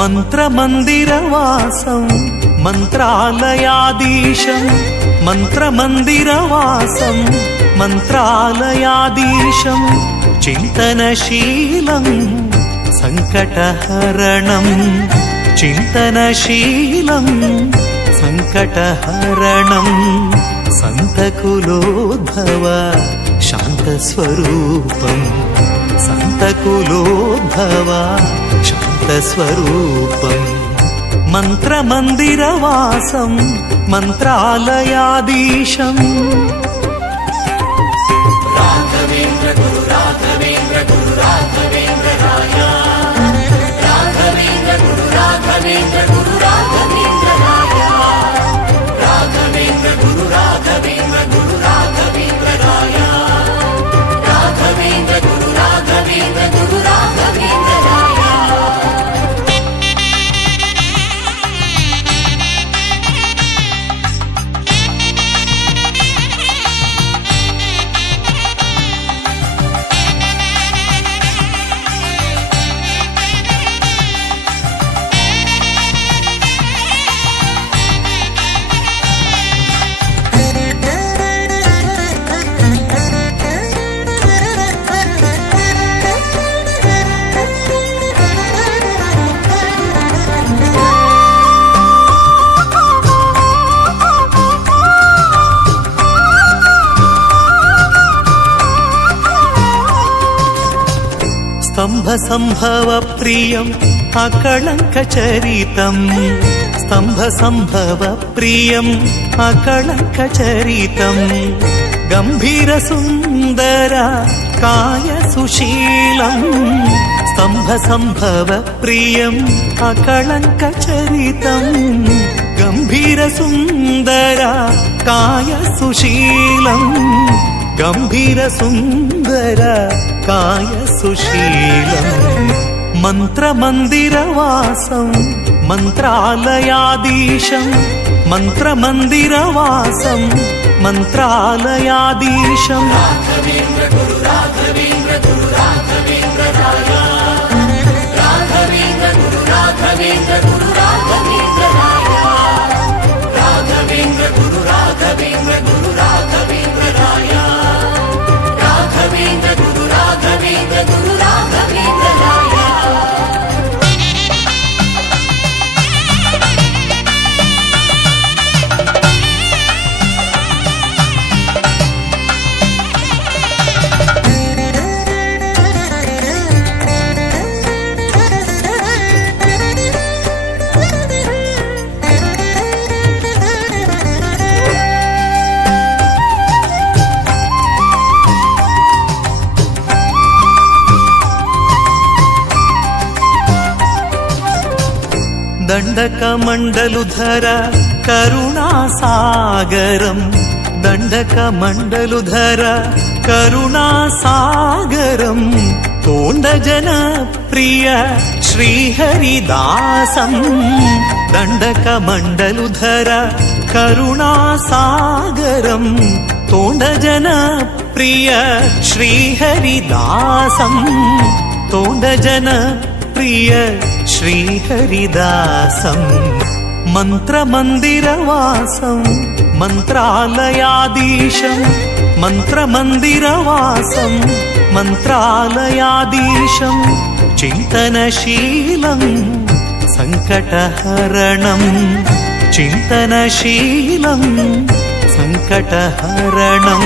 మంత్రమందిరవాసం మంత్రాలయాధీశం మంత్రమందిరవాసం మంత్రాలయాధీశం చింతనశీలం సంకటహరణం చింతనశీలం సంకటహరణం సంతకులోద్భవ శాంతస్వరూపం సంతకులోద్భవ శాంతస్వరూపం మంత్రమందిరవాసం మంత్రాలయాధీశం రాఘవేంద్ర గురు రాఘవేంద్ర గురు రాఘవేంద్రాయ రాఘవేంద్ర గురు రాఘవేంద్ర గురు రాఘవేంద్రాయ రాఘవేంద్ర గురు రాఘవేంద్ర గురు రాఘవేంద్రాయ రాఘవేంద్ర గురు రాఘవేంద్ర గురు రాఘవేంద్రాయ स्तंभ संभव प्रियं अकलंक चरितं स्तंभ संभव प्रियं अकलंक चरितं गंभीर सुंदर काय सुशीलं स्तंभ संभव प्रियं अकलंक चरितं गंभीर सुंदर काय सुशीलं गंभीर सुंदर काय सुशीलं मंत्रमंदिरवासं मंत्रालयाधीशं मंत्रमंदिरवासं मंत्रालयाधीशं राघवेंद्र गुरु राघवेंद्र गुरु राघवेंद्राय राघवेंद्र गुरु राघवेंद्र गुरु राघवेंद्राय राघवेंद्र गुरु राघवेंद्र गुरु राघवेंद्राय राघवेंद्र गुरु राघवेंद्र गुरु राघवेंद्राय दंडकमंडलुधर करुणासागरं दंडकमंडलुधर करुणासागरं तोंडजनप्रिय श्रीहरिदासं दंडकमंडलुधर करुणासागरं तोंडजनप्रिय श्रीहरिदासं तोंडजनप्रिय श्रीहरिदासं मंत्रमंदिरवासं मंत्रालयाधीशं मंत्रमंदिरवासं मंत्रालयाधीशं चिंतनशीलं संकटहरणं चिंतनशीलं संकटहरणं